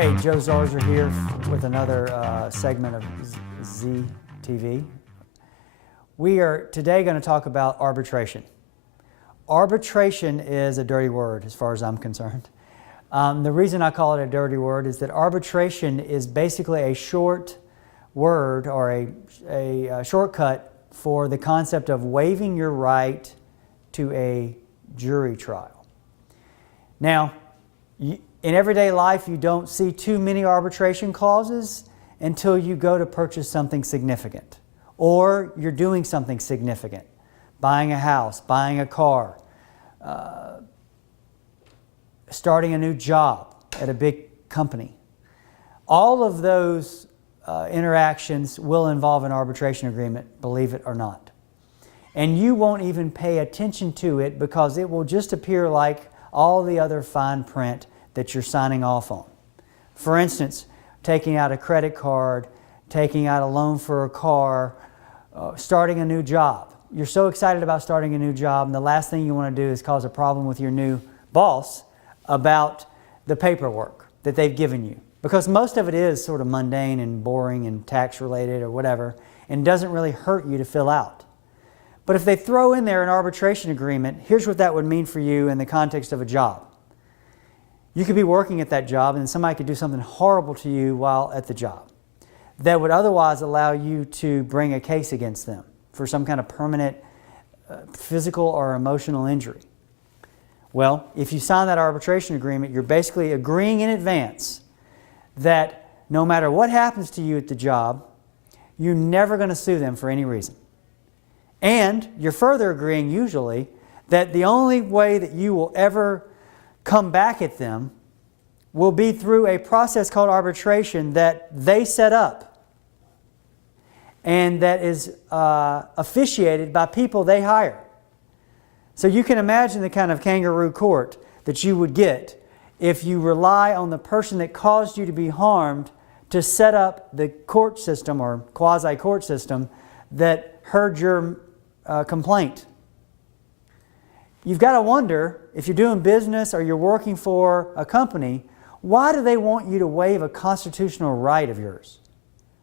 Hey, Joe Zarzaur here with another segment of ZTV. We are today going to talk about arbitration. Arbitration is a dirty word as far as I'm concerned. The reason I call it a dirty word is that arbitration is basically a short word or a shortcut for the concept of waiving your right to a jury trial. Now, in everyday life, you don't see too many arbitration clauses until you go to purchase something significant, or you're doing something significant, buying a house, buying a car, starting a new job at a big company. All of those interactions will involve an arbitration agreement, believe it or not. And you won't even pay attention to it because it will just appear like all the other fine print that you're signing off on. For instance, taking out a credit card, taking out a loan for a car, starting a new job. You're so excited about starting a new job, and the last thing you want to do is cause a problem with your new boss about the paperwork that they've given you. Because most of it is sort of mundane and boring and tax related or whatever, and doesn't really hurt you to fill out. But if they throw in there an arbitration agreement, here's what that would mean for you in the context of a job. You could be working at that job and somebody could do something horrible to you while at the job that would otherwise allow you to bring a case against them for some kind of permanent physical or emotional injury. Well, if you sign that arbitration agreement, you're basically agreeing in advance that no matter what happens to you at the job, you're never going to sue them for any reason. And you're further agreeing usually that the only way that you will ever come back at them will be through a process called arbitration that they set up and that is officiated by people they hire. So you can imagine the kind of kangaroo court that you would get if you rely on the person that caused you to be harmed to set up the court system or quasi-court system that heard your complaint. You've got to wonder, if you're doing business or you're working for a company, why do they want you to waive a constitutional right of yours?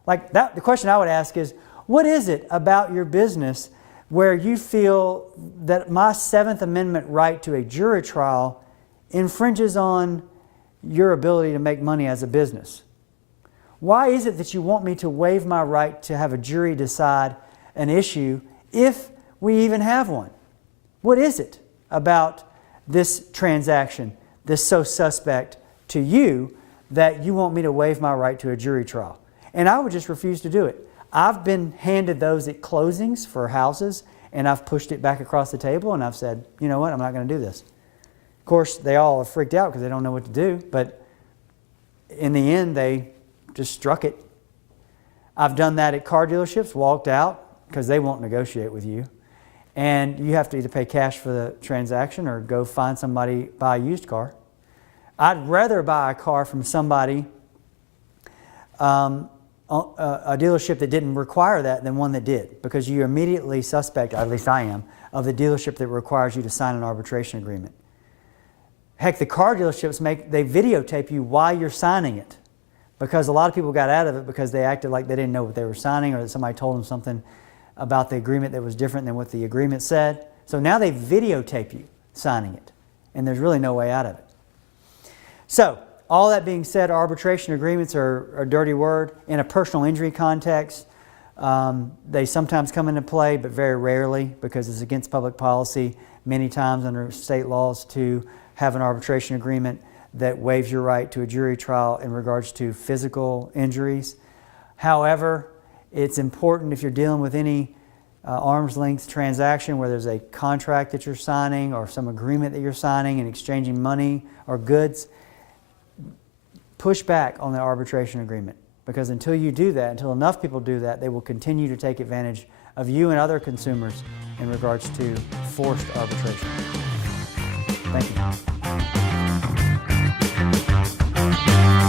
Like that, the question I would ask is, what is it about your business where you feel that my Seventh Amendment right to a jury trial infringes on your ability to make money as a business? Why is it that you want me to waive my right to have a jury decide an issue if we even have one? What is it about this transaction that's so suspect to you that you want me to waive my right to a jury trial? And I would just refuse to do it. I've been handed those at closings for houses, and I've pushed it back across the table and I've said, you know what, I'm not going to do this. Of course, they all are freaked out because they don't know what to do, but in the end, they just struck it. I've done that at car dealerships, walked out because they won't negotiate with you. And you have to either pay cash for the transaction or go find somebody, buy a used car. I'd rather buy a car from somebody, a dealership that didn't require that than one that did, because you immediately suspect, at least I am, of the dealership that requires you to sign an arbitration agreement. Heck, the car dealerships they videotape you while you're signing it, because a lot of people got out of it because they acted like they didn't know what they were signing, or that somebody told them something about the agreement that was different than what the agreement said. So now they videotape you signing it, and there's really no way out of it. So, all that being said, arbitration agreements are a dirty word. In a personal injury context, they sometimes come into play, but very rarely, because it's against public policy many times under state laws to have an arbitration agreement that waives your right to a jury trial in regards to physical injuries. However, it's important if you're dealing with any arm's length transaction where there's a contract that you're signing or some agreement that you're signing and exchanging money or goods, push back on the arbitration agreement, because until you do that, until enough people do that, they will continue to take advantage of you and other consumers in regards to forced arbitration. Thank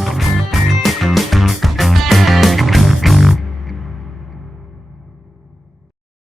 you.